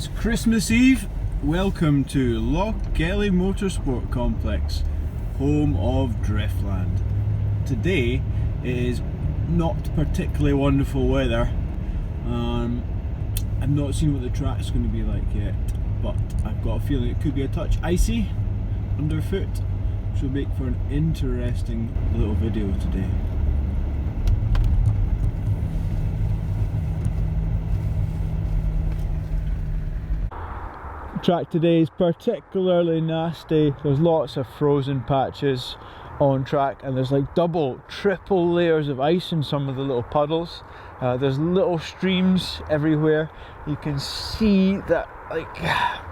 It's Christmas Eve. Welcome to Lochgelly Motorsport Complex, home of Driftland. Today is not particularly wonderful weather. I've not seen what the track's going to be like yet, but I've got a feeling it could be a touch icy underfoot, which will make for an interesting little video today. Track today is particularly nasty. There's lots of frozen patches on track, and there's like double, triple layers of ice in some of the little puddles. There's little streams everywhere. You can see that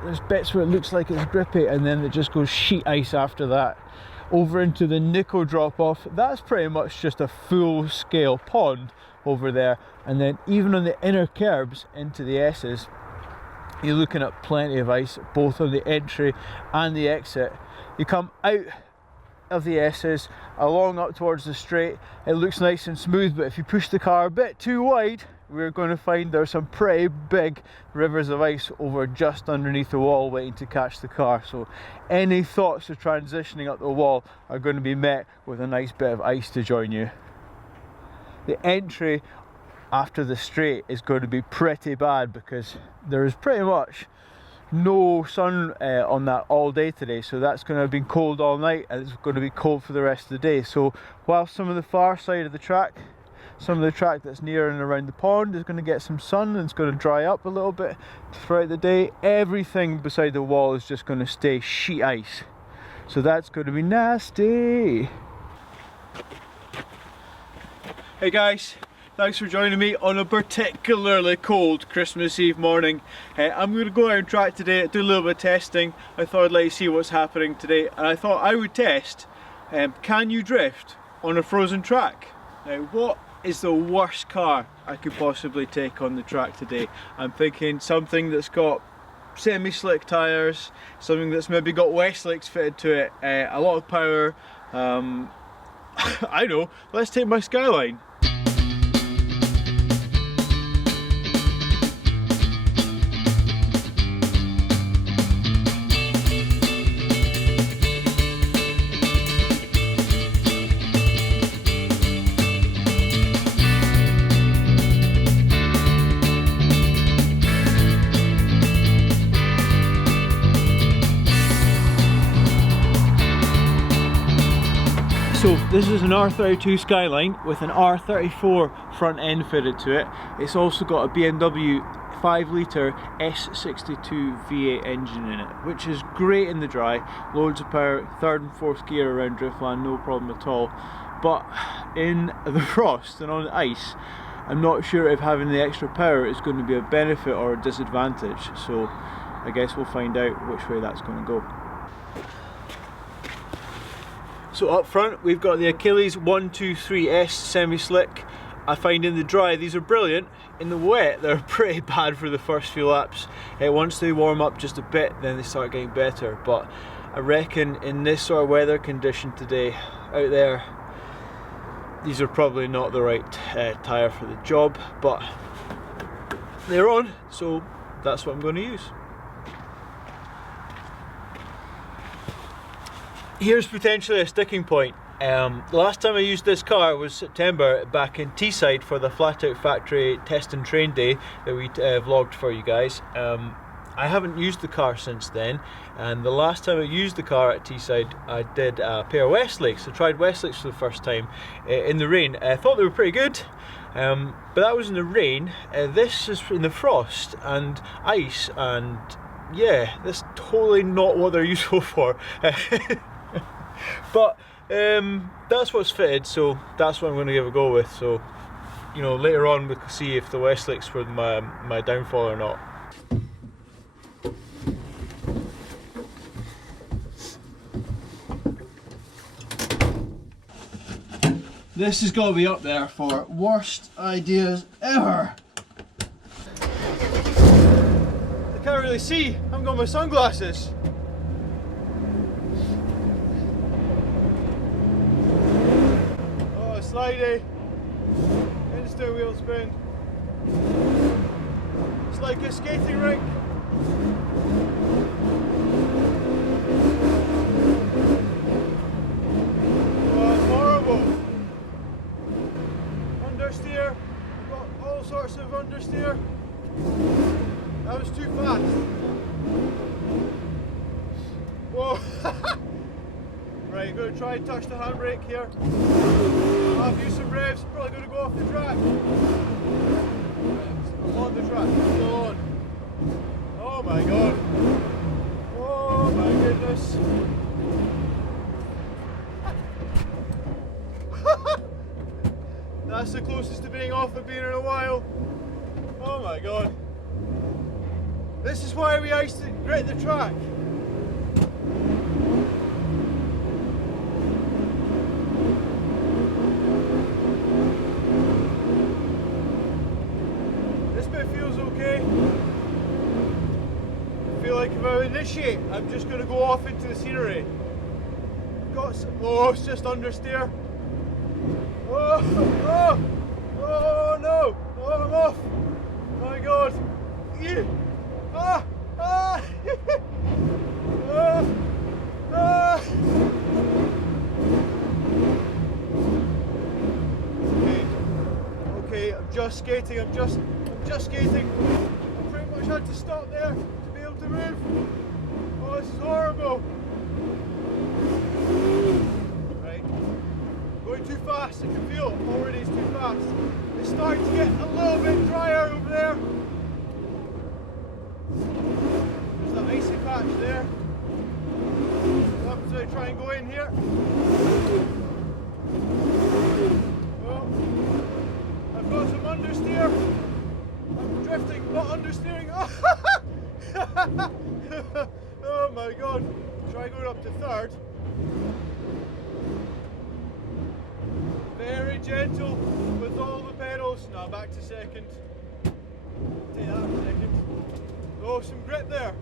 there's bits where it looks like it's grippy, and then it just goes sheet ice after that. Over into the Nico drop off, that's pretty much just a full scale pond over there. And then even on the inner curbs into the S's, you're looking at plenty of ice, both on the entry and the exit. You come out of the S's, along up towards the straight, it looks nice and smooth, but if you push the car a bit too wide, we're going to find there's some pretty big rivers of ice over just underneath the wall waiting to catch the car. So any thoughts of transitioning up the wall are going to be met with a nice bit of ice to join you. The entry after the straight is going to be pretty bad because there is pretty much no sun on that all day today, so that's going to have been cold all night, and it's going to be cold for the rest of the day. So while some of the far side of the track, some of the track that's near and around the pond is going to get some sun and it's going to dry up a little bit throughout the day, everything beside the wall is just going to stay sheet ice, so that's going to be nasty. Hey guys, thanks for joining me on a particularly cold Christmas Eve morning. I'm going to go out and track today, do a little bit of testing. I thought I'd let you see what's happening today, and I thought I would test, can you drift on a frozen track? Now, what is the worst car I could possibly take on the track today? I'm thinking something that's got semi-slick tyres, something that's maybe got Westlakes fitted to it, a lot of power. I know, let's take my Skyline. So this is an R32 Skyline with an R34 front end fitted to it. It's also got a BMW 5 litre S62 V8 engine in it, which is great in the dry, loads of power, third and fourth gear around Driftland, no problem at all. But in the frost and on the ice, I'm not sure if having the extra power is going to be a benefit or a disadvantage. So I guess we'll find out which way that's going to go. So up front we've got the Achilles 123S semi-slick. I find in the dry these are brilliant, in the wet they're pretty bad for the first few laps. Once they warm up just a bit then they start getting better, but I reckon in this sort of weather condition today out there, these are probably not the right tyre for the job, but they're on, so that's what I'm going to use. Here's potentially a sticking point. The last time I used this car was September back in Teesside for the Flat Out Factory test and train day that we vlogged for you guys. I haven't used the car since then, and the last time I used the car at Teesside I did a pair of Westlakes. I tried Westlakes for the first time in the rain. I thought they were pretty good, but that was in the rain. This is in the frost and ice, and yeah, that's totally not what they're useful for. But that's what's fitted, so that's what I'm going to give a go with. So, you know, later on we'll see if the Westlakes were my downfall or not. This has got to be up there for worst ideas ever. I can't really see, I haven't got my sunglasses. Slidey, instant wheel spin. It's like a skating rink. Oh, it's horrible. Understeer. I've got all sorts of understeer. That was too fast. Whoa. Right, going to try and touch the handbrake here. I've used some revs, probably going to go off the track. I'm on the track, still on. Oh my god. Oh my goodness. That's the closest to being off I've been in a while. Oh my god. This is why we used to grit the track. This bit feels okay. I feel like if I initiate, I'm just going to go off into the scenery. Got some, oh, it's just understeer. Oh, oh, oh no, oh, I'm off. My god. Yeah. Ah, ah, ah, ah. Okay, I'm just skating, I'm just skating. I pretty much had to stop there to be able to move. Oh, this is horrible. Right, going too fast, I can feel it already, it's too fast. It's starting to get a little bit drier over there. There's that icy patch there. What happens if I try and go in here? Well, I've got some understeer. I'm drifting, not understeering. Oh my god. Try going up to third. Very gentle with all the pedals. Now back to second. Take that for a second. Oh, some grip there.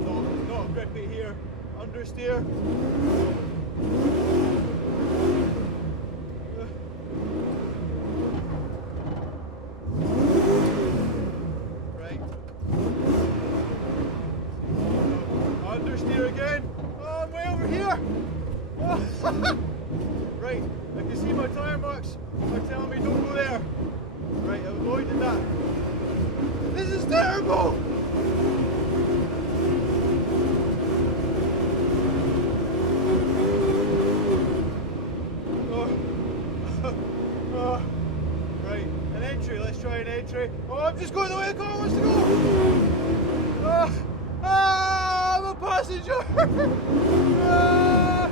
No, not grippy here. Understeer. Right. Understeer again. Oh, I'm way over here. Oh. Right, I can see my tyre marks are telling me don't go there. Right, I avoided that. This is terrible! Oh. Oh. Right, an entry, let's try an entry. Oh, I'm just going the way the car wants to go! Oh. Ah, I'm a passenger! Ah.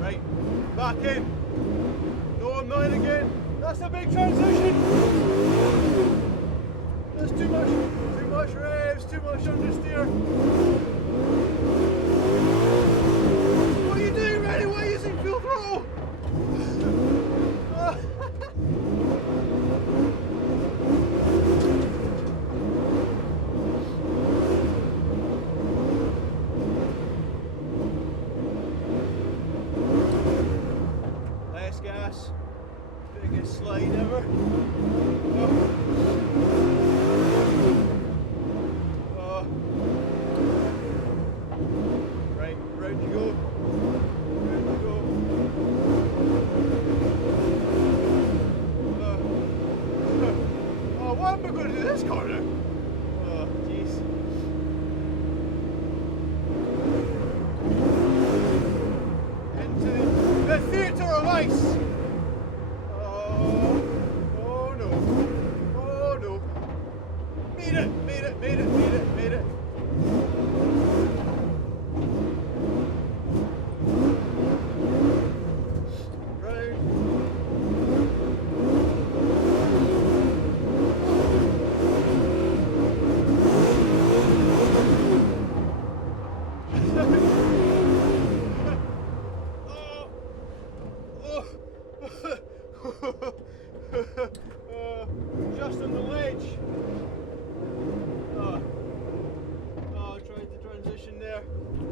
Right, back in. No, I'm not in again. That's a big transition. That's too much revs, too much understeer. What are you doing, Reddy? Why are you using full throttle? Gas, biggest slide ever. Oh. Oh. Right, round you go. Round you go. Oh, what am I going to do this corner? Oh, jeez. Into the theatre of ice. Made it. Round. Just on the ledge. Tried to transition there.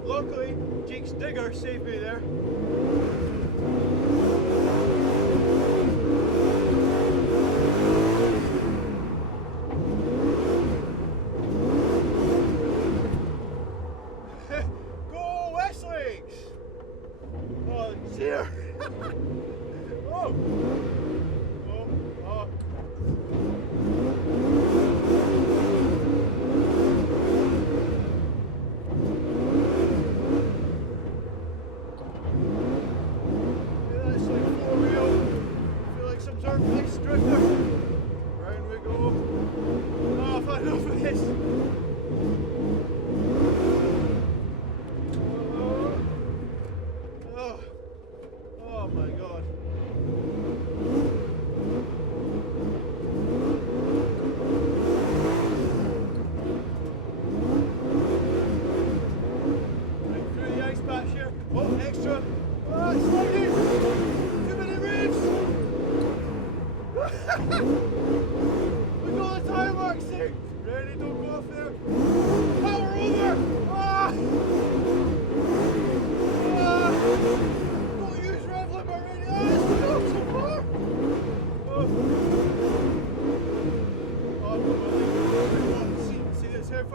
Luckily, Jake's digger saved me there.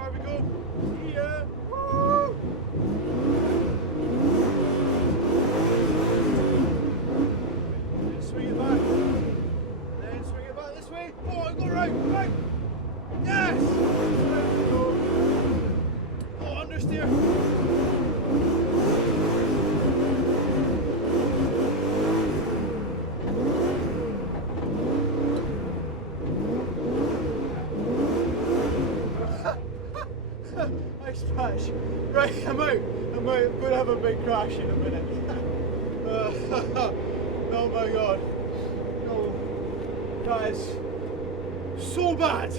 There we go. See ya. Woo! Then swing it back. Then swing it back this way. Oh, go right, right. Yes! There we go. Oh, understeer. Nice crash. Right, I'm out. I'm going to have a big crash in a minute. Oh my god. No. That is so bad.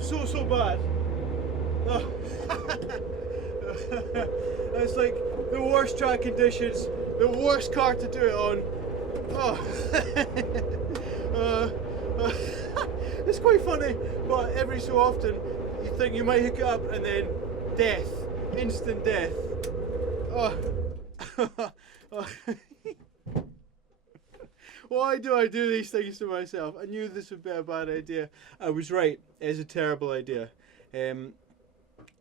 So bad. It's like the worst track conditions, the worst car to do it on. It's quite funny, but every so often you think you might hook it up and then death, instant death. Why do I do these things to myself? I knew this would be a bad idea. I was right. It's a terrible idea.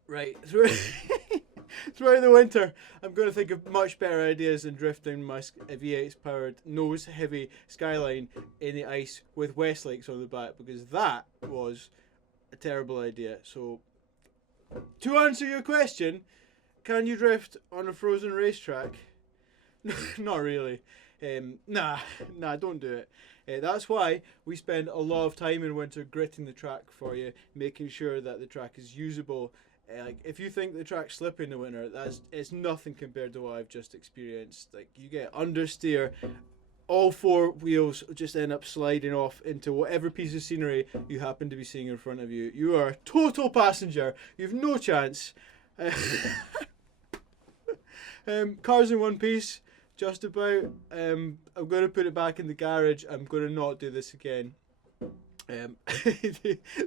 Right, throughout the winter, I'm going to think of much better ideas than drifting my V8's powered nose heavy Skyline in the ice with Westlakes on the back, because that was a terrible idea. So, to answer your question, can you drift on a frozen racetrack? Not really. Nah, don't do it. That's why we spend a lot of time in winter gritting the track for you, making sure that the track is usable. Like, if you think the track's slippy in the winter, it's nothing compared to what I've just experienced. Like, you get understeer, all four wheels just end up sliding off into whatever piece of scenery you happen to be seeing in front of you. You are a total passenger. You've no chance. Car's in one piece, just about. I'm going to put it back in the garage. I'm going to not do this again.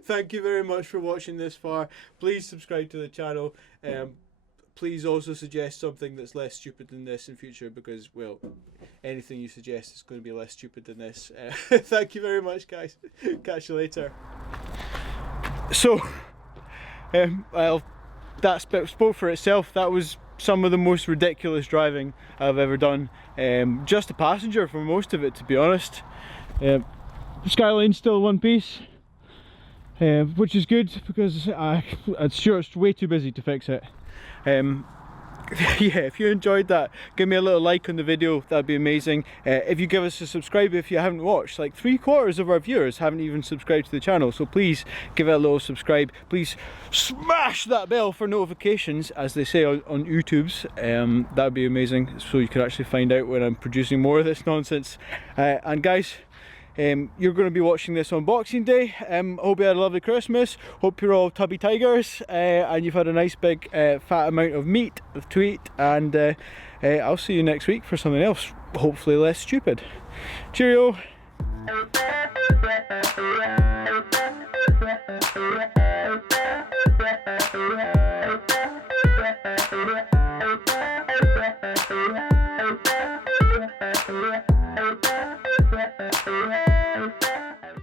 Thank you very much for watching this far. Please subscribe to the channel. Please also suggest something that's less stupid than this in future, because, well, anything you suggest is going to be less stupid than this. Thank you very much, guys. Catch you later. So, well, that spoke for itself. That was some of the most ridiculous driving I've ever done. Just a passenger for most of it, to be honest. Skyline's still one piece, which is good, because I'm sure it's way too busy to fix it. Yeah, if you enjoyed that, give me a little like on the video, that'd be amazing. If you give us a subscribe if you haven't watched, like 3/4 of our viewers haven't even subscribed to the channel, so please give it a little subscribe. Please smash that bell for notifications, as they say on YouTube's. That'd be amazing, so you can actually find out when I'm producing more of this nonsense. And guys, you're going to be watching this on Boxing Day. Hope you had a lovely Christmas. Hope you're all tubby tigers, and you've had a nice big fat amount of meat to eat. And I'll see you next week for something else, hopefully less stupid. Cheerio.